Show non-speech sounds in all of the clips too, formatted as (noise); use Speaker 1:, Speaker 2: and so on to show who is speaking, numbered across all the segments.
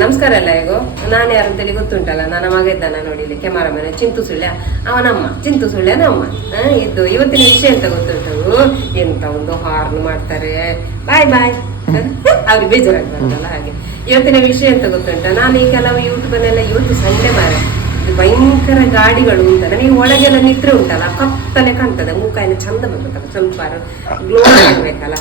Speaker 1: ನಮಸ್ಕಾರ ಎಲ್ಲ ಹೇಗೋ? ನಾನು ಯಾರಂತೇಳಿ ಗೊತ್ತುಂಟಲ್ಲ ನನ್ನ ಮಗ ಇದ್ದಾನ ನೋಡಿಲಿ ಮನೆ ಚಿಂತು ಸುಳ್ಯ. ಅವನಮ್ಮ ಚಿಂತು ಸುಳ್ಯ ನಮ್ಮ ಆ, ಇದು ಇವತ್ತಿನ ವಿಷಯ ಅಂತ ಗೊತ್ತುಂಟು. ಎಂತ ಒಂದು ಹಾರ್ನ್ ಮಾಡ್ತಾರೆ. ಬಾಯ್ ಬಾಯ್ (laughs) ಅವ್ರಿಗೆ ಬೇಜಾರಾಗ್ಬಾರ್ದಲ್ಲ ಹಾಗೆ. ಇವತ್ತಿನ ವಿಷಯ ಅಂತ ಗೊತ್ತುಂಟ. ನಾನು ಈ ಕೆಲವು ಯೂಟ್ಯೂಬನ್ನೆಲ್ಲ ಇವತ್ತು ಸಂಡೆ ಮಾರ ಭಯಂಕರ ಗಾಡಿಗಳು ಅಂತ. ನನಗೆ ಒಳಗೆಲ್ಲ ನಿದ್ರೆ ಉಂಟಲ್ಲ, ಕತ್ತಲೆ ಕಾಣ್ತದೆ. ಎಲ್ಲ ಚಂದ ಬರ್ಬೇಕಲ್ಲ ಸ್ವಲ್ಪ ಗ್ಲೋ ಆಗ್ಬೇಕಲ್ಲ,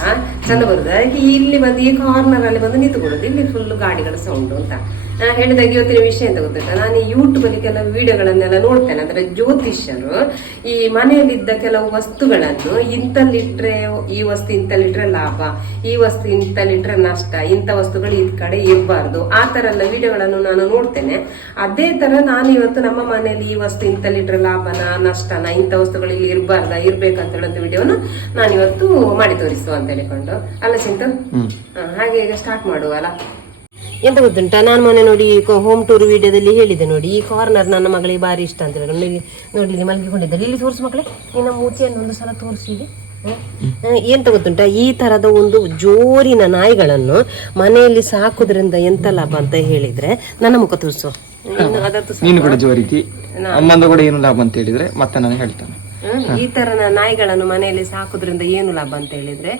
Speaker 1: ಚಂದ ಬರುದು ಅದಕ್ಕೆ ಇಲ್ಲಿ ಬಂದು, ಈ ಕಾರ್ನರ್ ಅಲ್ಲಿ ಬಂದು ನಿಂತುಕೊಳ್ಳೋದು. ಇಲ್ಲಿ ಫುಲ್ ಗಾಡಿಗಳ ಸೌಂಡ್ ಅಂತ. ನಾನು ಹೇಳಿದಾಗ ಇವತ್ತಿನ ವಿಷಯ ಅಂತ ಗೊತ್ತಿಲ್ಲ ನಾನು ಯೂಟ್ಯೂಬ್ ಅಲ್ಲಿ ಕೆಲವು ವಿಡಿಯೋಗಳನ್ನೆಲ್ಲ ನೋಡ್ತೇನೆ. ಅಂದ್ರೆ ಜ್ಯೋತಿಷ್ಯರು ಈ ಮನೆಯಲ್ಲಿದ್ದ ಕೆಲವು ವಸ್ತುಗಳನ್ನು ಇಂತಲ್ಲಿಟ್ರೆ ಈ ವಸ್ತು ಇಂತಲ್ಲಿಟ್ರೆ ಲಾಭ, ಈ ವಸ್ತು ಇಂತಲ್ಲಿಟ್ರೆ ನಷ್ಟ, ಇಂಥ ವಸ್ತುಗಳು ಈ ಕಡೆ ಇರಬಾರ್ದು. ಆ ತರ ಎಲ್ಲ ವಿಡಿಯೋಗಳನ್ನು ನಾನು ನೋಡ್ತೇನೆ. ಅದೇ ತರ ನಾನು ಇವತ್ತು ನಮ್ಮ ಮನೆಯಲ್ಲಿ ಈ ವಸ್ತು ಇಂತಲ್ಲಿಟ್ರೆ ಲಾಭನ ನಷ್ಟನ ಇಂಥ ವಸ್ತುಗಳು ಇಲ್ಲಿ ಇರಬಾರ್ದ ಇರ್ಬೇಕಂತ ಹೇಳೋದು ವಿಡಿಯೋನ ನಾನು ಇವತ್ತು ಮಾಡಿ ತೋರಿಸುವ ಅಂತ ಹೇಳಿಕೊಂಡು. ಅಲ್ಲ ಚಿಂತು? ಹಾಗೆ ಈಗ ಸ್ಟಾರ್ಟ್ ಮಾಡುವಲ್ಲ ಎಂತ ಗೊತ್ತುಂಟ? ನಾನು ಮೊನ್ನೆ ನೋಡಿ ಹೋಮ್ ಟೂರ್ ವಿಡಿಯೋದಲ್ಲಿ ಹೇಳಿದೆ ನೋಡಿ. ಈ ಕಾರ್ನರ್ ನನ್ನ ಮಗಳಿಗೆ ಬಾರಿ ಇಷ್ಟ ಅಂತ ಹೇಳಿ. ನೋಡಿ ಇಲ್ಲಿ ಮಲಗಿಕೊಂಡಿದ್ದಾರೆ ಇಲ್ಲಿ ತೋರಿಸು ಮಕ್ಕಳೇ. ಇನ್ನು ಮೂತಿಯನ್ನು ಒಂದು ಸಲ ತೋರಿಸಿ ಎಂತ ಗೊತ್ತುಂಟ? ಈ ತರದ ಒಂದು ಜೋರಿನ ನಾಯಿಗಳನ್ನು ಮನೆಯಲ್ಲಿ ಸಾಕುದ್ರಿಂದ ಎಂತ ಲಾಭ ಅಂತ ಹೇಳಿದ್ರೆ ನನ್ನ ಮುಖ ತೋರಿಸು.
Speaker 2: ನೀನು ಕೂಡ ಜೋರಿತಿ ಅಮ್ಮಂದು ಕೂಡ ಏನು ಲಾಭ ಅಂತ ಹೇಳಿದ್ರೆ ಮತ್ತೆ ನಾನು ಹೇಳ್ತೇನೆ.
Speaker 1: ಈ ತರನ ನಾಯಿಗಳನ್ನು ಮನೆಯಲ್ಲಿ ಸಾಕುದ್ರಿಂದ ಏನು ಲಾಭ ಅಂತ ಹೇಳಿದ್ರೆ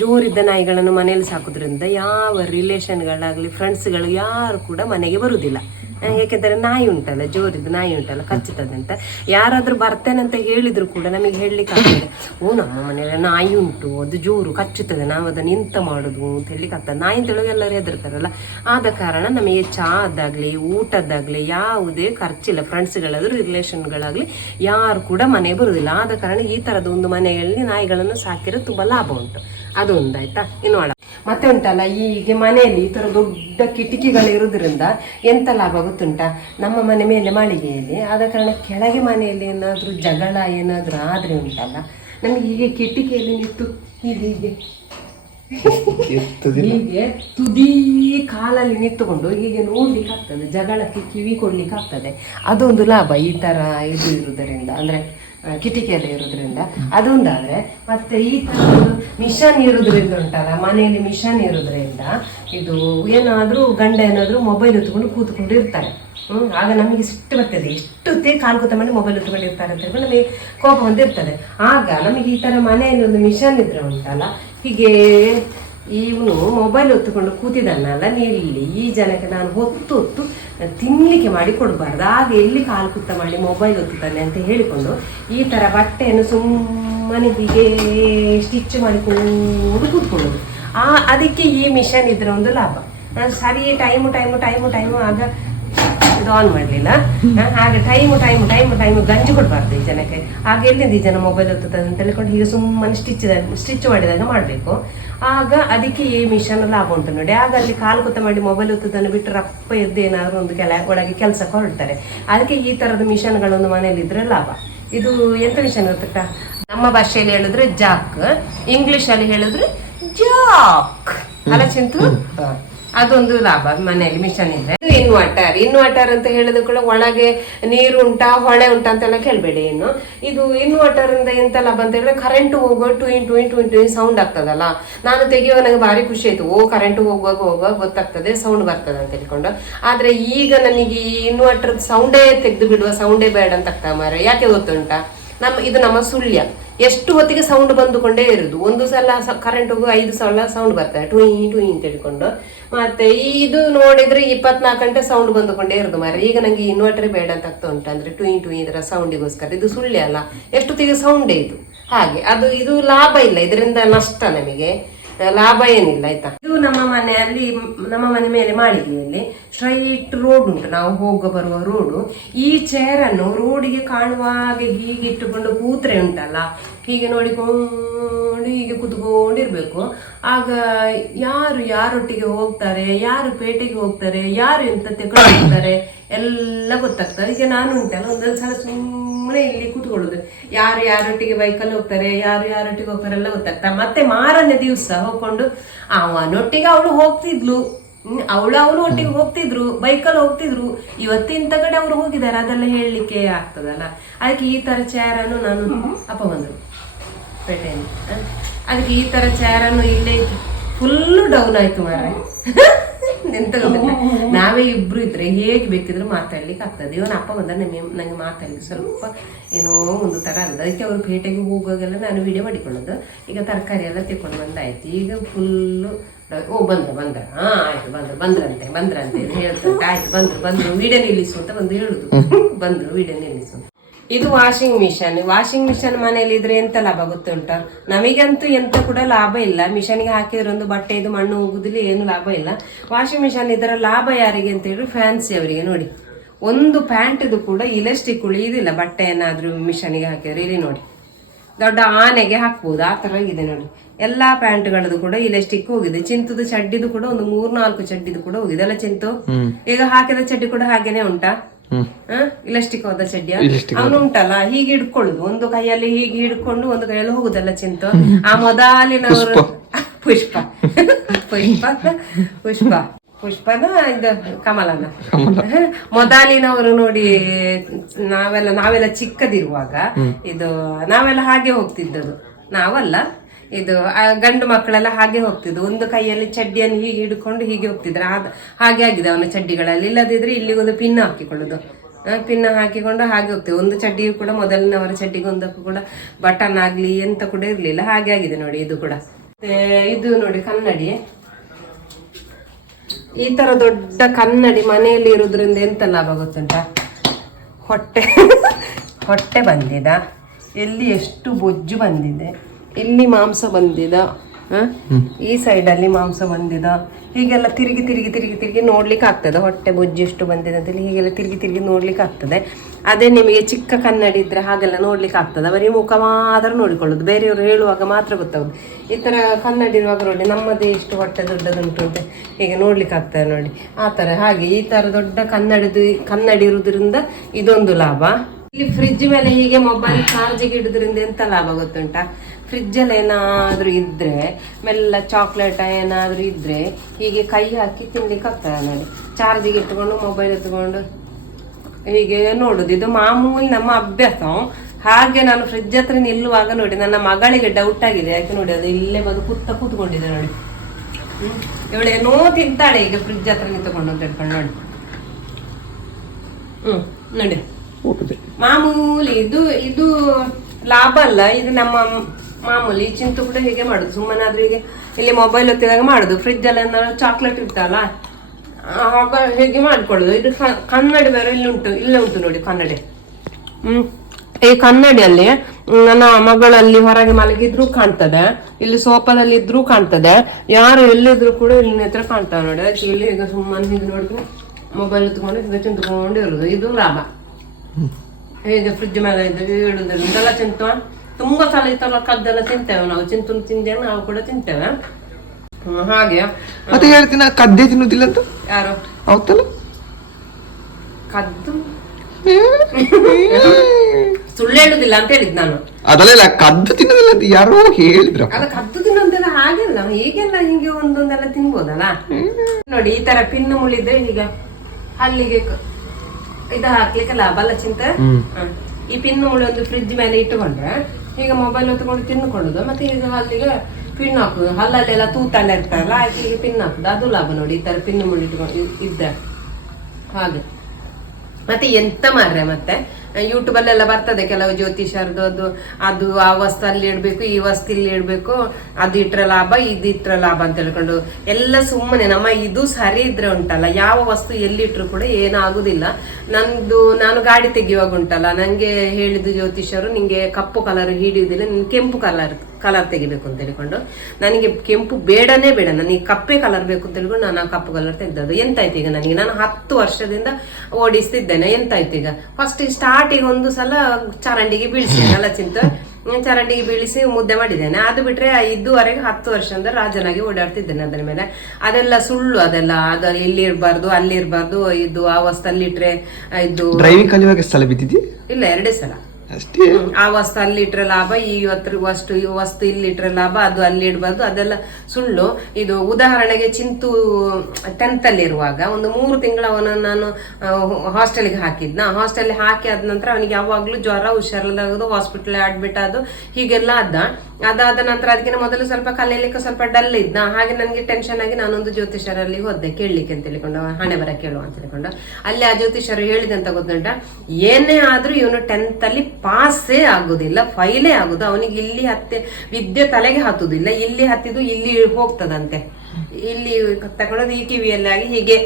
Speaker 1: ಜೋರಿದ್ದ ನಾಯಿಗಳನ್ನು ಮನೆಯಲ್ಲಿ ಸಾಕುದ್ರಿಂದ ಯಾವ ರಿಲೇಷನ್ಗಳಾಗ್ಲಿ ಫ್ರೆಂಡ್ಸ್ಗಳು ಯಾರು ಕೂಡ ಮನೆಗೆ ಬರುದಿಲ್ಲ. ಆ, ಯಾಕೆಂದ್ರೆ ನಾಯಿ ಉಂಟಲ್ಲ ಜೋರಿದ್ದು ನಾಯಿ ಉಂಟಲ್ಲ ಕಚ್ಚುತ್ತದೆ ಅಂತ ಯಾರಾದರೂ ಬರ್ತೇನೆ ಅಂತ ಹೇಳಿದ್ರು ಕೂಡ ನಮಗೆ ಹೇಳಲಿಕ್ಕೆ ಆಗ್ತದೆ. ಓ ನಮ್ಮ ಮನೆಯಲ್ಲಿ ನಾಯಿ ಉಂಟು ಅದು ಜೋರು ಕಚ್ಚುತ್ತದೆ ನಾವು ಅದನ್ನು ಎಂತ ಮಾಡುದು ಅಂತ ಹೇಳಲಿಕ್ಕೆ ಆಗ್ತದೆ. ನಾಯಿ ಅಂತ ಹೇಳುವಾಗ ಎಲ್ಲರೂ ಹೆದರ್ತಾರಲ್ಲ. ಆದ ಕಾರಣ ನಮಗೆ ಚಹಾದಾಗ್ಲಿ ಊಟದ್ದಾಗ್ಲಿ ಯಾವುದೇ ಖರ್ಚಿಲ್ಲ ಫ್ರೆಂಡ್ಸ್ಗಳಾದರೂ ರಿಲೇಷನ್ಗಳಾಗಲಿ ಯಾರು ಕೂಡ ಮನೆ ಬರುವುದಿಲ್ಲ ಆದ ಕಾರಣ ಈ ತರದ ಒಂದು ಮನೆಯಲ್ಲಿ ನಾಯಿಗಳನ್ನು ಸಾಕಿರೋ ತುಂಬ ಲಾಭ ಉಂಟು. ಅದು ಒಂದಾಯ್ತಾ ಇನ್ನು ಮತ್ತೆ ಉಂಟಲ್ಲ ಈಗ ಮನೆಯಲ್ಲಿ ಈ ಥರ ದೊಡ್ಡ ಕಿಟಕಿಗಳು ಇರುವುದರಿಂದ ಎಂತ ಲಾಭ ಗೊತ್ತುಂಟಾ? ನಮ್ಮ ಮನೆ ಮೇಲೆ ಮಾಳಿಗೆಯಲ್ಲಿ ಆದ ಕಾರಣ ಕೆಳಗೆ ಮನೆಯಲ್ಲಿ ಏನಾದರೂ ಜಗಳ ಏನಾದರೂ ಆದ್ರೆ ಉಂಟಲ್ಲ ನಮಗೆ ಹೀಗೆ ಕಿಟಕಿಯಲ್ಲಿ ನಿಂತು ಹೀಗೆ ಹೀಗೆ ಹೀಗೆ ತುದಿ ಕಾಲಲ್ಲಿ ನಿಂತುಕೊಂಡು ಹೀಗೆ ನೋಡ್ಲಿಕ್ಕೆ ಆಗ್ತದೆ ಜಗಳಕ್ಕೆ ಕಿವಿ ಕೊಡ್ಲಿಕ್ಕೆ ಆಗ್ತದೆ ಅದೊಂದು ಲಾಭ ಈ ತರ ಇದು ಇರುವುದರಿಂದ. ಅಂದ್ರೆ ಕಿಟಿಕಿಯಲ್ಲಿ ಇರೋದ್ರಿಂದ. ಅದೊಂದಾದ್ರೆ ಮತ್ತೆ ಈ ತರದ್ದು ಮಿಷನ್ ಇರೋದ್ರಿಂದ ಉಂಟಲ್ಲ, ಮನೆಯಲ್ಲಿ ಮಿಷನ್ ಇರೋದ್ರಿಂದ ಇದು ಏನಾದ್ರೂ ಗಂಡ ಏನಾದ್ರೂ ಮೊಬೈಲ್ ಹೊತ್ಕೊಂಡು ಕೂತ್ಕೊಂಡು ಇರ್ತಾರೆ. ಹ್ಞೂ ಆಗ ನಮಗೆ ಇಷ್ಟು ಬರ್ತದೆ. ಎಷ್ಟು ತೇ ಕಾಲು ಕೂತ ಮಾಡಿ ಮೊಬೈಲ್ ಹೊತ್ಕೊಂಡಿರ್ತಾರೆ ಅಂತ ಹೇಳಿ ನಮಗೆ ಕೋಪ ಬಂದಿರ್ತದೆ. ಆಗ ನಮಗೆ ಈ ತರ ಮನೆಯಲ್ಲಿ ಒಂದು ಮಿಷನ್ ಇದ್ರೆ ಉಂಟಲ್ಲ, ಹೀಗೆ ಇವನು ಮೊಬೈಲ್ ಹೊತ್ತುಕೊಂಡು ಕೂತಿದ್ದಾನಲ್ಲ, ನೀರಿಲ್ಲಿ. ಈ ಜನಕ್ಕೆ ನಾನು ಹೊತ್ತು ಹೊತ್ತು ತಿನ್ನಲಿಕ್ಕೆ ಮಾಡಿ ಕೊಡಬಾರ್ದು. ಆಗ ಎಲ್ಲಿ ಕಾಲು ಕುತ್ತ ಮಾಡಿ ಮೊಬೈಲ್ ಹೊತ್ತುತ್ತಾನೆ ಅಂತ ಹೇಳಿಕೊಂಡು ಈ ತರ ಬಟ್ಟೆಯನ್ನು ಸುಮ್ಮನೆ ಹೀಗೆ ಸ್ಟಿಚ್ ಮಾಡಿಕೊಂಡು ಕೂತ್ಕೊಳ್ಳೋದು. ಆ, ಅದಕ್ಕೆ ಈ ಮಿಷನ್ ಇದ್ರೆ ಒಂದು ಲಾಭ. ನಾನು ಸರಿ ಟೈಮು ಟೈಮು ಟೈಮು ಟೈಮು ಆಗ ಇದು ಆನ್ ಮಾಡಲಿಲ್ಲ. ಹಾಗೆ ಟೈಮು ಟೈಮು ಟೈಮು ಟೈಮು ಗಂಜಿ ಕೊಡಬಾರ್ದು ಈ ಜನಕ್ಕೆ. ಆಗ ಎಲ್ಲಿಂದ ಈ ಜನ ಮೊಬೈಲ್ ಹೋಗ್ತದೆ ಅಂತ ಹೇಳ್ಕೊಂಡು ಹೀಗೆ ಸುಮ್ಮನೆ ಸ್ಟಿಚ್ ಸ್ಟಿಚ್ ಮಾಡಿದಾಗ ಮಾಡಬೇಕು. ಆಗ ಅದಕ್ಕೆ ಈ ಮಿಷನ್ ಲಾಭ ಉಂಟು ನೋಡಿ. ಆಗ ಅಲ್ಲಿ ಕಾಲು ಕುತ್ತ ಮಾಡಿ ಮೊಬೈಲ್ ಹೊತ್ತದನ್ನು ಬಿಟ್ಟರೆ ರಪ್ಪ ಎದ್ದು ಏನಾದರೂ ಒಂದು ಕೆಲ ಒಳಗೆ ಕೆಲಸಕ್ಕೆ ಹೊರಡ್ತಾರೆ. ಅದಕ್ಕೆ ಈ ತರದ ಮಿಷನ್ಗಳೊಂದು ಮನೇಲಿ ಇದ್ರೆ ಲಾಭ. ಇದು ಎಂತ ಮಿಷನ್ ಗೊತ್ತಾ ನಮ್ಮ ಭಾಷೆಯಲ್ಲಿ ಹೇಳಿದ್ರೆ ಜಾಕ್. ಇಂಗ್ಲಿಷ್ ಅಲ್ಲಿ ಹೇಳಿದ್ರೆ ಜಾಕ್. ಅಲ್ಲ ಚಿಂತು. ಅದೊಂದು ಲಾಭ, ಮನೆಯಲ್ಲಿ ಮಿಷನ್ ಇದ್ರೆ. ಇದು ಇನ್ವರ್ಟರ್ ಇನ್ವರ್ಟರ್ ಅಂತ ಹೇಳಿದ ಕೂಡ ಒಳಗೆ ನೀರು ಉಂಟಾ, ಹೊಳೆ ಉಂಟಾ ಅಂತೆಲ್ಲ ಕೇಳಬೇಡಿ ಇನ್ನು. ಇದು ಇನ್ವರ್ಟರ್ ಇಂದ ಎಂತ ಲಾಭ ಅಂತ ಹೇಳಿದ್ರೆ ಕರೆಂಟ್ ಹೋಗುವ ಟು ಇನ್ ಟು ಇನ್ ಟು ಇನ್ ಸೌಂಡ್ ಆಗ್ತದಲ್ಲ. ನಾನು ತೆಗೆಯೋ ನನಗೆ ಭಾರಿ ಖುಷಿ ಆಯ್ತು. ಓ ಕರೆಂಟ್ ಹೋಗುವಾಗ ಹೋಗುವಾಗ ಗೊತ್ತಾಗ್ತದೆ ಸೌಂಡ್ ಬರ್ತದೆ ಅಂತ ಹೇಳ್ಕೊಂಡು ಆದ್ರೆ ಈಗ ನನಗೆ ಈ ಇನ್ವರ್ಟರ್ ಸೌಂಡೇ ತೆಗೆದು ಬಿಡುವ ಸೌಂಡೇ ಬೇಡ ಅಂತ ಆಗ್ತಾ ಮಾರ ಯಾಕೆ ಗೊತ್ತುಂಟಾ? ನಮ್ಮ, ಇದು ನಮ್ಮ ಸುಳ್ಯ. ಎಷ್ಟು ಹೊತ್ತಿಗೆ ಸೌಂಡ್ ಬಂದುಕೊಂಡೇ ಇರುದು. ಒಂದು ಸಲ ಕರೆಂಟ್ ಹೋಗುವ ಐದು ಸಲ ಸೌಂಡ್ ಬರ್ತದೆ. ಟುಯಿ ಟುಯಿ ಅಂತ ಹೇಳ್ಕೊಂಡು. ಮತ್ತೆ ಇದು ನೋಡಿದ್ರೆ ಇಪ್ಪತ್ನಾಲ್ಕು ಗಂಟೆ ಸೌಂಡ್ ಬಂದುಕೊಂಡೇ ಇರುದು ಮಾರೆ ಈಗ ನಂಗೆ ಇನ್ವರ್ಟರ್ ಬೇಡ ಅಂತ ಆಗ್ತಾ ಉಂಟು. ಅಂದ್ರೆ ಟುಯಿ ಟುಯಿ ಇದರ ಸೌಂಡಿಗೋಸ್ಕರ ಇದು ಸುಳ್ಯ ಅಲ್ಲ. ಎಷ್ಟೊತ್ತಿಗೆ ಸೌಂಡೇ ಇದು? ಹಾಗೆ. ಅದು, ಇದು ಲಾಭ ಇಲ್ಲ. ಇದರಿಂದ ನಷ್ಟ ನಮಗೆ. ಲಾಭ ಏನಿಲ್ಲ, ಆಯ್ತಾ? ಇದು ನಮ್ಮ ಮನೆಯಲ್ಲಿ, ನಮ್ಮ ಮನೆ ಮೇಲೆ ಮಾಳಿಗೆಯಲ್ಲಿ ಸ್ಟ್ರೈಟ್ ರೋಡ್ ಉಂಟು, ನಾವು ಹೋಗ ಬರುವ ರೋಡು. ಈ ಚೇರನ್ನು ರೋಡಿಗೆ ಕಾಣುವ ಹಾಗೆ ಹೀಗೆ ಇಟ್ಟುಕೊಂಡು ಕೂತ್ರೆ ಉಂಟಲ್ಲ, ಹೀಗೆ ನೋಡಿಕೊಂಡು ಹೀಗೆ ಕುತ್ಕೊಂಡಿರ್ಬೇಕು. ಆಗ ಯಾರು ಯಾರೊಟ್ಟಿಗೆ ಹೋಗ್ತಾರೆ, ಯಾರು ಪೇಟೆಗೆ ಹೋಗ್ತಾರೆ, ಯಾರು ಎಂತ ತಗೊಂಡು ಹೋಗ್ತಾರೆ ಎಲ್ಲ ಗೊತ್ತಾಗ್ತದೆ. ಈಗ ನಾನು ಉಂಟಲ್ಲ, ಒಂದೊಂದು ಸಲ ಸುಮ್ಮನೆ ಇಲ್ಲಿ ಕೂತ್ಕೊಳ್ಳೋದು. ಯಾರು ಯಾರೊಟ್ಟಿಗೆ ಬೈಕಲ್ಲಿ ಹೋಗ್ತಾರೆ, ಯಾರು ಯಾರೊಟ್ಟಿಗೆ ಹೋಗ್ತಾರೆ ಎಲ್ಲ ಗೊತ್ತಾಗ್ತಾರೆ ಮತ್ತೆ ಮಾರನೇ ದಿವಸ ಹೋಗ್ಕೊಂಡು, ಅವನೊಟ್ಟಿಗೆ ಅವಳು ಹೋಗ್ತಿದ್ಲು. ಅವಳು ಅವಳು ಒಟ್ಟಿಗೆ ಹೋಗ್ತಿದ್ರು ಬೈಕಲ್ಲಿ ಹೋಗ್ತಿದ್ರು. ಇವತ್ತಿನ ಕಡೆ ಅವ್ರು ಹೋಗಿದ್ದಾರೆ ಅದೆಲ್ಲ ಹೇಳಲಿಕ್ಕೆ ಆಗ್ತದಲ್ಲ? ಅದಕ್ಕೆ ಈ ತರ ಚೇರ್ ಅನ್ನು ನಾನು ಅಪ್ಪ ಬಂದ್ರು ಪೇಟೆಯಲ್ಲಿ. ಅದಕ್ಕೆ ಈ ತರ ಚೇರ್ ಅನ್ನು ಇಲ್ಲೇ ಫುಲ್ಲು ಡೌನ್ ಆಯ್ತು ಮಾರ (laughs) ಎಂತ ಗೊತ್ತಿಲ್ಲ. ನಾವೇ ಇಬ್ರು ಇದ್ರೆ ಹೇಗೆ ಬೇಕಿದ್ರು ಮಾತಾಡ್ಲಿಕ್ಕೆ ಆಗ್ತದೆ. ಇವನ ಅಪ್ಪ ಬಂದ್ರೆ ನನಗೆ ನಂಗೆ ಮಾತಾಡ್ಲಿಕ್ಕೆ ಸ್ವಲ್ಪ ಏನೋ ಒಂದು ತರ ಆಗುತ್ತೆ ಅದಕ್ಕೆ ಅವರು ಪೇಟೆಗೆ ಹೋಗುವಾಗೆಲ್ಲ ನಾನು ವಿಡಿಯೋ ಮಾಡಿಕೊಳ್ಳೋದು. ಈಗ ತರಕಾರಿ ಎಲ್ಲ ತೆಕೊಂಡು ಬಂದಾಯ್ತು. ಈಗ ಫುಲ್ಲು ಓ ಬಂದ್ರ ಬಂದ್ರ. ಹಾ ಆಯ್ತು ಬಂದ್ರು ಬಂದ್ರಂತೆ ಬಂದ್ರಂತೆ ಹೇಳ್ತಾರೆ. ಹೇಳ್ತಂತೆ ಆಯ್ತು ಬಂದ್ರು ಬಂದ್ರು ವಿಡಿಯೋ ನಿಲ್ಲಿಸು ಅಂತ ಬಂದು ಹೇಳುದು. ಬಂದ್ರು ವಿಡಿಯೋ ನಿಲ್ಲಿಸು. ಇದು ವಾಷಿಂಗ್ ಮಿಷನ್. ವಾಷಿಂಗ್ ಮಿಷನ್ ಮನೇಲಿ ಇದ್ರೆ ಎಂತ ಲಾಭ ಗೊತ್ತುಂಟ? ನಮಗಂತೂ ಎಂತ ಕೂಡ ಲಾಭ ಇಲ್ಲ. ಮಿಷನ್ಗೆ ಹಾಕಿದ್ರೆ ಒಂದು ಬಟ್ಟೆ ಇದು ಮಣ್ಣು ಹೋಗುದಿಲ್ಲ ಏನು ಲಾಭ ಇಲ್ಲ. ವಾಷಿಂಗ್ ಮಿಷನ್ ಇದರ ಲಾಭ ಯಾರಿಗೆ ಅಂತ ಹೇಳಿ ಫ್ಯಾನ್ಸಿ ಅವರಿಗೆ ನೋಡಿ. ಒಂದು ಪ್ಯಾಂಟ್ ಇದು ಕೂಡ ಉಳಿ ಉಳಿಯುದಿಲ್ಲ ಬಟ್ಟೆ ಏನಾದ್ರೂ ಮಿಷನ್ಗೆ ಹಾಕಿದ್ರೆ. ಇಲ್ಲಿ ನೋಡಿ. ದೊಡ್ಡ ಆನೆಗೆ ಹಾಕ್ಬೋದು. ಆ ತರ ಇದೆ ನೋಡಿ. ಎಲ್ಲಾ ಪ್ಯಾಂಟ್ಗಳದ್ದು ಕೂಡ ಇಲೆಸ್ಟಿಕ್ ಹೋಗಿದೆ. ಚಿಂತದ ಚಡ್ಡಿದು ಕೂಡ ಒಂದು ಮೂರ್ನಾಲ್ಕು ಚಡ್ಡಿದು ಕೂಡ ಹೋಗಿದೆ. ಅಲ್ಲ ಚಿಂತು? ಈಗ ಹಾಕಿದ ಚಡ್ಡಿ ಕೂಡ ಹಾಗೇನೆ ಉಂಟಾ? ಇಲಾಸ್ಟಿಕ್ ಹೋದ ಚಡ್ಡಿಯ? ಅವನು ಉಂಟಲ್ಲ ಹೀಗೆ ಹಿಡ್ಕೊಳ್ಳುದು. ಒಂದು ಕೈಯಲ್ಲಿ ಹೀಗೆ ಹಿಡ್ಕೊಂಡು ಒಂದು ಕೈಯಲ್ಲಿ ಹೋಗುದಲ್ಲ ಚಿಂತು. ಆ ಮೊದಲಿನವರು ಪುಷ್ಪ. ಪುಷ್ಪ. ಪುಷ್ಪ. ಪುಷ್ಪನ ಇದು ಕಮಲನ. ಮೊದಲಿನವರು ನೋಡಿ ನಾವೆಲ್ಲ ನಾವೆಲ್ಲ ಚಿಕ್ಕದಿರುವಾಗ ಇದು ನಾವೆಲ್ಲ ಹಾಗೆ ಹೋಗ್ತಿದ್ದದು ನಾವಲ್ಲ. ಇದು ಗಂಡು ಮಕ್ಕಳೆಲ್ಲ ಹಾಗೆ ಹೋಗ್ತಿದ್ದು ಒಂದು ಕೈಯಲ್ಲಿ ಚಡ್ಡಿಯನ್ನು ಹೀಗೆ ಹಿಡ್ಕೊಂಡು ಹೀಗೆ ಹೋಗ್ತಿದ್ರು. ಆದ, ಹಾಗೆ ಆಗಿದೆ ಅವನ ಚಡ್ಡಿಗಳಲ್ಲಿ. ಇಲ್ಲದಿದ್ರೆ ಇಲ್ಲಿ ಒಂದು ಪಿನ್ ಹಾಕಿಕೊಳ್ಳೋದು. ಪಿನ್ನ ಪಿನ್ ಹಾಕಿಕೊಂಡು ಹಾಗೆ ಹೋಗ್ತೇವೆ ಒಂದು ಚಡ್ಡಿಯು ಕೂಡ ಮೊದಲಿನವರ ಚಡ್ಡಿಗೊಂದಕ್ಕೂ ಕೂಡ ಬಟನ್ ಆಗಲಿ ಎಂತ ಕೂಡ ಇರಲಿಲ್ಲ. ಹಾಗೆ ಆಗಿದೆ ನೋಡಿ, ಇದು ಕೂಡ. ಇದು ನೋಡಿ, ಕನ್ನಡಿ. ಈ ತರ ದೊಡ್ಡ ಕನ್ನಡಿ ಮನೆಯಲ್ಲಿ ಇರೋದ್ರಿಂದ ಎಂತ ಲಾಭ ಗೊತ್ತುಂಟ? ಹೊಟ್ಟೆ. (laughs) ಹೊಟ್ಟೆ ಬಂದಿದ? ಎಲ್ಲಿ ಎಷ್ಟು ಬೊಜ್ಜು ಬಂದಿದೆ? ಇಲ್ಲಿ ಮಾಂಸ ಬಂದಿದ ಈ ಈ ಸೈಡಲ್ಲಿ ಮಾಂಸ ಬಂದಿದ. ಹೀಗೆಲ್ಲ ತಿರುಗಿ ತಿರುಗಿ ತಿರುಗಿ ತಿರುಗಿ ನೋಡ್ಲಿಕ್ಕೆ ಆಗ್ತದೆ. ಹೊಟ್ಟೆ ಬೊಜ್ಜು ಎಷ್ಟು ಬಂದಿದೆ ಅಂತೇಳಿ ಹೀಗೆಲ್ಲ ತಿರುಗಿ ತಿರುಗಿ ನೋಡ್ಲಿಕ್ಕೆ ಆಗ್ತದೆ. ಅದೇ ನಿಮಗೆ ಚಿಕ್ಕ ಕನ್ನಡಿ ಇದ್ರೆ ಹಾಗೆಲ್ಲ ನೋಡ್ಲಿಕ್ಕೆ ಆಗ್ತದೆ. ಬರೀ ಮುಖ ಮಾತ್ರ ನೋಡಿಕೊಳ್ಳೋದು. ಬೇರೆಯವರು ಹೇಳುವಾಗ ಮಾತ್ರ ಗೊತ್ತಾಗುದು. ಈ ತರ ಕನ್ನಡಿ ಇರುವಾಗ ನೋಡಿ ನಮ್ಮದೇ ಎಷ್ಟು ಹೊಟ್ಟೆ ದೊಡ್ಡದುಂಟು ಅಂತ ಹೀಗೆ ನೋಡ್ಲಿಕ್ಕೆ ಆಗ್ತದೆ ನೋಡಿ. ಆ ತರ ಹಾಗೆ ಈ ತರ ದೊಡ್ಡ ಕನ್ನಡದ ಕನ್ನಡಿ ಇರುವುದರಿಂದ ಇದೊಂದು ಲಾಭ. ಇಲ್ಲಿ ಫ್ರಿಜ್ ಮೇಲೆ ಹೀಗೆ ಮೊಬೈಲ್ ಚಾರ್ಜಿಗೆ ಇಡುದ್ರಿಂದ ಎಂತ ಲಾಭ ಗೊತ್ತುಂಟಾ? ಫ್ರಿಜ್ ಅಲ್ಲಿ ಏನಾದ್ರೂ ಇದ್ರೆ, ಮೆಲ್ಲ ಚಾಕ್ಲೇಟ್ ಏನಾದ್ರೂ ಇದ್ರೆ ಹೀಗೆ ಕೈ ಹಾಕಿ ತಿನ್ಲಿಕ್ಕೆ ಆಗ್ತದೆ ನೋಡಿ. ಚಾರ್ಜಿಗೆ ಇಟ್ಕೊಂಡು ಮೊಬೈಲ್ ಎತ್ಕೊಂಡು ಹೀಗೆ ನೋಡುದು. ಇದು ಮಾಮೂಲಿ ನಮ್ಮ ಅಭ್ಯಾಸ. ಹಾಗೆ ನಾನು ಫ್ರಿಜ್ ಹತ್ರ ನಿಲ್ಲುವಾಗ ನೋಡಿ, ನನ್ನ ಮಗಳಿಗೆ ಡೌಟ್ ಆಗಿದೆ. ಯಾಕೆ ನೋಡಿ, ಅದು ಇಲ್ಲೇ ಬಂದು ಕೂತ ಕೂತ್ಕೊಂಡಿದೆ ನೋಡಿ. ಹ್ಮ್. ಇವಳೇನೋ ತಿಂತಾಳೆ ಈಗ ಫ್ರಿಜ್ ಹತ್ರ ನಿಂತ್ಕೊಂಡು ಅಂತ ಹೇಳ್ಕೊಂಡು ನೋಡಿ. ಹ್ಮ್, ನೋಡಿ. ಮಾಮೂಲಿ ಇದು ಇದು ಲಾಭ ಅಲ್ಲ, ಇದು ನಮ್ಮ ಮಾಮೂಲಿ ಚಿಂತು ಕೂಡ ಹೀಗೆ ಮಾಡುದು. ಸುಮ್ಮನಾದ್ರೂ ಹೀಗೆ ಇಲ್ಲಿ ಮೊಬೈಲ್ ಒತ್ತಿದಾಗ ಮಾಡುದು. ಫ್ರಿಜ್ ಅಲ್ಲಿ ಏನಾದ್ರು ಚಾಕ್ಲೇಟ್ ಇರ್ತಲ್ಲ, ಆಗ ಹೇಗೆ ಮಾಡ್ಕೊಳ್ಳೋದು. ಇದು ಕನ್ನಡಿ ಬೇರೆ ಇಲ್ಲಿ ಉಂಟು, ಇಲ್ಲೇ ಉಂಟು ನೋಡಿ ಕನ್ನಡಿ. ಹ್ಮ್. ಈ ಕನ್ನಡಿಯಲ್ಲಿ ನನ್ನ ಮಗಳಲ್ಲಿ ಹೊರಗೆ ಮಲಗಿದ್ರು ಕಾಣ್ತದೆ, ಇಲ್ಲಿ ಸೋಫಾದಲ್ಲಿ ಇದ್ರೂ ಕಾಣ್ತದೆ. ಯಾರು ಎಲ್ಲಿದ್ರು ಕೂಡ ಇಲ್ಲಿ ಹತ್ರ ಕಾಣ್ತಾವೆ ನೋಡಿ. ಇಲ್ಲಿ ಈಗ ಸುಮ್ಮನೆ ಹೀಗೆ ನೋಡಿದ್ರೆ ಮೊಬೈಲ್ ಎತ್ಕೊಂಡು ಹೀಗೆ ಇರುದು. ಇದು ಲಾಭ. ಹೇಗೆ ಫ್ರಿಜ್ ಮೇಲೆ ಇದು ತಿಂತವ. ತುಂಬಾ ಸಲ ಈ ತರ ಕದ್ದೆಲ್ಲ ತಿಂತೇವೆ ನಾವು. ಚಿಂತು ತಿಂದೇವೆ ನಾವು ಕೂಡ ತಿಂತೇವೆ. ಹಾಗೆ.
Speaker 2: ಮತ್ತೆ ಹೇಳ್ತೀನಿ ಕದ್ದೆ ತಿನ್ನುದಿಲ್ಲ ಅಂತ?
Speaker 1: ಯಾರು?
Speaker 2: ಹೌದಲ್ಲ?
Speaker 1: ಕದ್ದು? ಸುಳ್ಳು ಹೇಳುದಿಲ್ಲ ಅಂತ ಹೇಳಿದ್ ನಾನು.
Speaker 2: ಅದಲ್ಲ ಕದ್ದು ತಿನ್ನೋದಿಲ್ಲ ಅಂತ ಯಾರೋ ಹೇಳಿದ್ರು.
Speaker 1: ಅದ ಕದ್ದು ತಿನ್ನೋದೆಲ್ಲ ಹಾಗೆಲ್ಲ. ಹೀಗೆಲ್ಲ ಹಿಂಗೆ ಒಂದೊಂದೆಲ್ಲ ತಿನ್ಬೋದಲ್ಲ? ನೋಡಿ ಈ ತರ ಪಿನ್ ಮುಳಿದ್ರೆ ಈಗ ಹಲ್ಲಿಗೆ ಕ- ಇದು ಹಾಕ್ಲಿಕ್ಕೆ ಲಾಭ ಅಲ್ಲ ಚಿಂತೆ. ಈ ಪಿನ್ ಮುಳಿ ಒಂದು ಫ್ರಿಜ್ ಮೇಲೆ ಇಟ್ಟುಕೊಂಡ್ರೆ ಈಗ ಮೊಬೈಲ್ ಹೊತ್ಕೊಂಡು ತಿನ್ಕೊಳ್ಳೋದು ಮತ್ತೆ ಈಗ ಅಲ್ಲಿಗೆ ಪಿನ್ ಹಾಕುದು. ಹಲ್ಲಲ್ಲೆಲ್ಲ ತೂತಲ್ಲ ಇರ್ತಾರಲ್ಲ ಆಯ್ತು ಈಗ ಪಿನ್ ಹಾಕುದು. ಅದು ಲಾಭ ನೋಡಿ ಈ ತರ ಪಿನ್ ಮುಳಿ ಇಟ್ಕೊಂಡು ಇದ್ದ. ಹಾಗೆ. ಮತ್ತೆ ಎಂತ ಮಾರ್ರೆ ಮತ್ತೆ? ಯೂಟ್ಯೂಬ್ ಅಲ್ಲೆಲ್ಲ ಬರ್ತದೆ ಕೆಲವು ಜ್ಯೋತಿಷರದು ಅದು ಅದು ಆ ವಸ್ತು ಅಲ್ಲಿ ಇಡ್ಬೇಕು, ಈ ವಸ್ತು ಇಲ್ಲಿ ಇಡ್ಬೇಕು, ಅದು ಇಟ್ರ ಲಾಭ, ಇದು ಇಟ್ರ ಲಾಭ ಅಂತ ಹೇಳ್ಕೊಂಡು ಎಲ್ಲ ಸುಮ್ಮನೆ. ನಮ್ಮ ಇದು ಸರಿ ಇದ್ರೆ ಉಂಟಲ್ಲ, ಯಾವ ವಸ್ತು ಎಲ್ಲಿಟ್ರು ಕೂಡ ಏನಾಗುದಿಲ್ಲ. ನಂದು, ನಾನು ಗಾಡಿ ತೆಗೆಯುವಾಗ ಉಂಟಲ್ಲ, ನಂಗೆ ಹೇಳಿದ್ದು ಜ್ಯೋತಿಷರು, ನಿಂಗೆ ಕಪ್ಪು ಕಲರ್ ಹಿಡಿಯುವುದಿಲ್ಲ, ನಿನ್ ಕೆಂಪು ಕಲರ್ ಕಲರ್ ತೆಗಿಬೇಕು ಅಂತ ಹೇಳ್ಕೊಂಡು, ನನಗೆ ಕೆಂಪು ಬೇಡನೇ ಬೇಡ, ನನಗೆ ಕಪ್ಪೆ ಕಲರ್ ಬೇಕು ಅಂತ ಹೇಳ್ಕೊಂಡು ನಾನು ಆ ಕಪ್ಪು ಕಲರ್ ತೆಗೆದದ್ದು. ಎಂತಾಯ್ತು ಈಗ ನನಗೆ? ನಾನು ಹತ್ತು ವರ್ಷದಿಂದ ಓಡಿಸ್ತಿದ್ದೇನೆ. ಎಂತಾಯ್ತು ಈಗ? ಫಸ್ಟ್ ಸ್ಟಾರ್ಟಿಗೆ ಒಂದು ಸಲ ಚರಂಡಿಗೆ ಬೀಳಿಸಿ ಅಲ್ಲ (laughs) ಚಿಂತ ಚರಂಡಿಗೆ ಬೀಳಿಸಿ ಮುದ್ದೆ ಮಾಡಿದ್ದೇನೆ. ಅದು ಬಿಟ್ರೆ ಇದುವರೆಗೆ ಹತ್ತು ವರ್ಷದಿಂದ ರಾಜನಾಗಿ ಓಡಾಡ್ತಿದ್ದೇನೆ ಅದರ ಮೇಲೆ. ಅದೆಲ್ಲ ಸುಳ್ಳು ಅದೆಲ್ಲ. ಅದು ಇಲ್ಲಿ ಇರಬಾರ್ದು ಅಲ್ಲಿ ಇರಬಾರ್ದು ಇದು ಆ ವಸ್ತು ಅಲ್ಲಿ ಇಟ್ರೆ ಇದು
Speaker 2: ಡ್ರೈವಿಂಗ್ ಕಲಿಯುವಾಗ ಸಲ ಬಿದ್ದಿದ್ದಿ?
Speaker 1: ಇಲ್ಲ ಎರಡೇ ಸಲ.
Speaker 2: ಅಷ್ಟೇ.
Speaker 1: ಆ ವಸ್ತು ಅಲ್ಲಿ ಇಟ್ರೆ ಲಾಭ, ಈ ಇವತ್ತು ವಸ್ತು, ಈ ವಸ್ತು ಇಲ್ಲಿ ಇಟ್ರೆ ಲಾಭ, ಅದು ಅಲ್ಲಿ ಇಡಬಾರ್ದು ಅದೆಲ್ಲ ಸುಳ್ಳು. ಇದು ಉದಾಹರಣೆಗೆ ಚಿಂತು ಟೆಂತ್ ಅಲ್ಲಿ ಇರುವಾಗ, ಒಂದು ಮೂರು ತಿಂಗಳು ಅವನನ್ನು ನಾನು ಹಾಸ್ಟೆಲ್ಗೆ ಹಾಕಿದ್ನ. ಹಾಸ್ಟೆಲ್ ಹಾಕಿ ಆದ ನಂತರ ಅವನಿಗೆ ಯಾವಾಗ್ಲೂ ಜ್ವರ ಹುಷಾರಿಲ್ಲದಾಗೋದು ಹಾಸ್ಪಿಟಲ್ ಅಡ್ಮಿಟ್ ಆದು, ಹೀಗೆಲ್ಲ ಆದ. ಅದಾದ ನಂತರ ಅದಕ್ಕಿಂತ ಮೊದಲು ಸ್ವಲ್ಪ ಕಲಿಯಲಿಕ್ಕೆ ಸ್ವಲ್ಪ ಡಲ್ ಇದ್ನ. ಹಾಗೆ ನನಗೆ ಟೆನ್ಷನ್ ಆಗಿ ನಾನೊಂದು ಜ್ಯೋತಿಷರಲ್ಲಿ ಹೋದೆ, ಕೇಳಲಿಕ್ಕೆ ಅಂತ ಹೇಳಿಕೊಂಡು ಹಣೆ ಬರ ಕೇಳುವ ಅಂತ ಹೇಳಿಕೊಂಡು ಅಲ್ಲಿ ಆ ಜ್ಯೋತಿಷರು ಹೇಳಿದಂತ ಗೊತ್ತುಂಟ, ಏನೇ ಆದ್ರೂ ಇವನು ಟೆಂತ್ ಅಲ್ಲಿ ಪಾಸೇ ಆಗುದಿಲ್ಲ ಫೈಲೇ ಆಗುದು. ಅವನಿಗೆ ಇಲ್ಲಿ ಹತ್ತಿ ವಿದ್ಯೆ ತಲೆಗೆ ಹತ್ತುದಿಲ್ಲ. ಇಲ್ಲಿ ಹತ್ತಿದ್ದು ಇಲ್ಲಿ ಹೋಗ್ತದಂತೆ. ಇಲ್ಲಿ ತಗೊಳ್ಳೋದು ಈ ಕಿವಿಯಲ್ಲಿ ಆಗಿ ಹೀಗೆ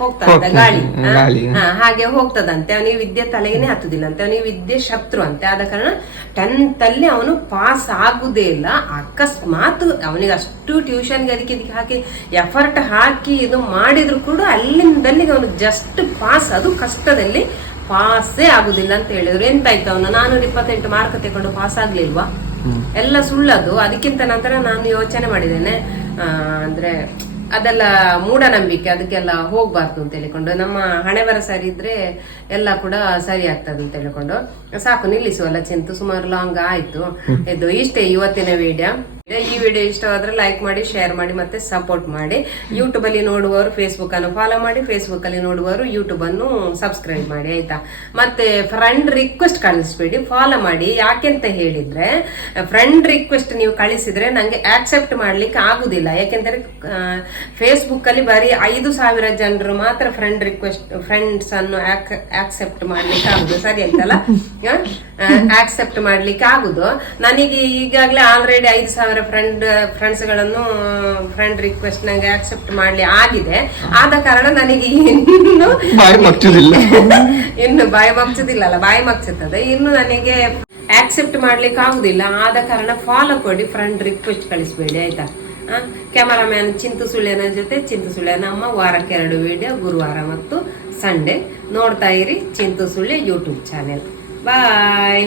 Speaker 1: ಹೋಗ್ತದಂತೆ ಗಾಳಿ. ಹಾ, ಹಾಗೆ ಹೋಗ್ತದಂತೆ. ಅವನಿಗೆ ವಿದ್ಯೆ ತಲೆಗೇನೆ ಹತ್ತುದಿಲ್ಲ ಅಂತೆ ಅವನಿಗೆ ವಿದ್ಯೆ ಶತ್ರು ಅಂತೆ. ಆದ ಕಾರಣ ಟೆಂತ್ ಅಲ್ಲಿ ಅವನು ಪಾಸ್ ಆಗುದೇ ಇಲ್ಲ. ಅಕಸ್ಮಾತ್ ಅವನಿಗೆ ಅಷ್ಟು ಟ್ಯೂಷನ್ಗೆ ಅದಕ್ಕೆ ಇದಕ್ಕೆ ಹಾಕಿ ಎಫರ್ಟ್ ಹಾಕಿ ಇದು ಮಾಡಿದ್ರು ಕೂಡ ಅಲ್ಲಿಂದಲ್ಲಿಗೆ ಅವನು ಜಸ್ಟ್ ಪಾಸ್ ಅದು ಕಷ್ಟದಲ್ಲಿ ಪಾಸೇ ಆಗುದಿಲ್ಲ ಅಂತ ಹೇಳಿದ್ರು. ಎಂತಾಯ್ತು ಅವನು? ನಾನೂರ ಇಪ್ಪತ್ತೆಂಟು ಮಾರ್ಕ್ ತಗೊಂಡು ಪಾಸ್ ಆಗ್ಲಿಲ್ವಾ? ಎಲ್ಲ ಸುಳ್ಳದು. ಅದಕ್ಕಿಂತ ನಂತರ ನಾನು ಯೋಚನೆ ಮಾಡಿದ್ದೇನೆ ಆ, ಅಂದ್ರೆ ಅದೆಲ್ಲ ಮೂಢನಂಬಿಕೆ ಅದಕ್ಕೆಲ್ಲ ಹೋಗ್ಬಾರ್ದು ಅಂತ ಹೇಳಿಕೊಂಡು. ನಮ್ಮ ಹಣೆವರ ಸರಿ ಇದ್ರೆ ಎಲ್ಲ ಕೂಡ ಸರಿ ಆಗ್ತದೆ ಅಂತ ಹೇಳಿಕೊಂಡು ಸಾಕು ನಿಲ್ಲಿಸುವಲ್ಲ ಚಿಂತು. ಸುಮಾರು ಲಾಂಗ್ ಆಯ್ತು. ಇದು ಇಷ್ಟೇ ಇವತ್ತಿನ ವಿಡಿಯೋ ಈ ವಿಡಿಯೋ ಇಷ್ಟವಾದ್ರೆ ಲೈಕ್ ಮಾಡಿ ಶೇರ್ ಮಾಡಿ ಮತ್ತೆ ಸಪೋರ್ಟ್ ಮಾಡಿ. ಯೂಟ್ಯೂಬ್ ಅಲ್ಲಿ ನೋಡುವವರು ಫೇಸ್ಬುಕ್ ಅನ್ನು ಫಾಲೋ ಮಾಡಿ ಫೇಸ್ಬುಕ್ ಅಲ್ಲಿ ನೋಡುವವರು ಯೂಟ್ಯೂಬ್ ಅನ್ನು ಸಬ್ಸ್ಕ್ರೈಬ್ ಮಾಡಿ, ಆಯ್ತಾ? ಮತ್ತೆ ಫ್ರೆಂಡ್ ರಿಕ್ವೆಸ್ಟ್ ಕಳಿಸ್ಬೇಡಿ ಫಾಲೋ ಮಾಡಿ. ಯಾಕೆಂತ ಹೇಳಿದ್ರೆ ಫ್ರೆಂಡ್ ರಿಕ್ವೆಸ್ಟ್ ನೀವು ಕಳಿಸಿದ್ರೆ ನಂಗೆ ಆಕ್ಸೆಪ್ಟ್ ಮಾಡ್ಲಿಕ್ಕೆ ಆಗುದಿಲ್ಲ. ಯಾಕೆಂದ್ರೆ ಫೇಸ್ಬುಕ್ ಅಲ್ಲಿ ಬರೀ ಐದು ಸಾವಿರ ಜನರು ಮಾತ್ರ ಫ್ರೆಂಡ್ ರಿಕ್ವೆಸ್ಟ್ ಫ್ರೆಂಡ್ಸ್ ಅನ್ನು ಆಕ್ಸೆಪ್ಟ್ ಮಾಡ್ಲಿಕ್ಕೆ ಆಗುದು. ಸರಿ ಆಯ್ತಲ್ಲ ಆಕ್ಸೆಪ್ಟ್ ಮಾಡ್ಲಿಕ್ಕೆ ಆಗುದು. ನನಗೆ ಈಗಾಗಲೇ ಆಲ್ರೆಡಿ ಐದು ಸಾವಿರ ಫ್ರೆಂಡ್ ಫ್ರೆಂಡ್ಸ್ಗಳನ್ನು ಫ್ರೆಂಡ್ ರಿಕ್ವೆಸ್ಟ್ ನಂಗೆ ಆಕ್ಸೆಪ್ಟ್ ಮಾಡ್ಲಿ ಆಗಿದೆ. ಆದ ಕಾರಣ ನನಗೆ ಇನ್ನು
Speaker 2: ಬಾಯಿ ಮಗ್ಚುದಿಲ್ಲ.
Speaker 1: ಇನ್ನು ಬಾಯಿ ಮಗ್ಚುದಿಲ್ಲಲ್ಲ ಬಾಯಿ ಮಗ್ಸುತ್ತದೆ ಇನ್ನು ನನಗೆ ಆಕ್ಸೆಪ್ಟ್ ಮಾಡ್ಲಿಕ್ಕೆ ಆಗುದಿಲ್ಲ. ಆದ ಕಾರಣ ಫಾಲೋ ಕೊಡಿ ಫ್ರೆಂಡ್ ರಿಕ್ವೆಸ್ಟ್ ಕಳಿಸ್ಬೇಡಿ ಆಯ್ತಾ? ಕ್ಯಾಮರಾಮ್ಯಾನ್ ಚಿಂತು ಸುಳ್ಯನ ಜೊತೆ ಚಿಂತು ಸುಳ್ಯನ ಅಮ್ಮ ವಾರಕ್ಕೆ ಎರಡು ವಿಡಿಯೋ ಗುರುವಾರ ಮತ್ತು ಸಂಡೇ ನೋಡ್ತಾ ಇರಿ Chintu Sullia YouTube channel bye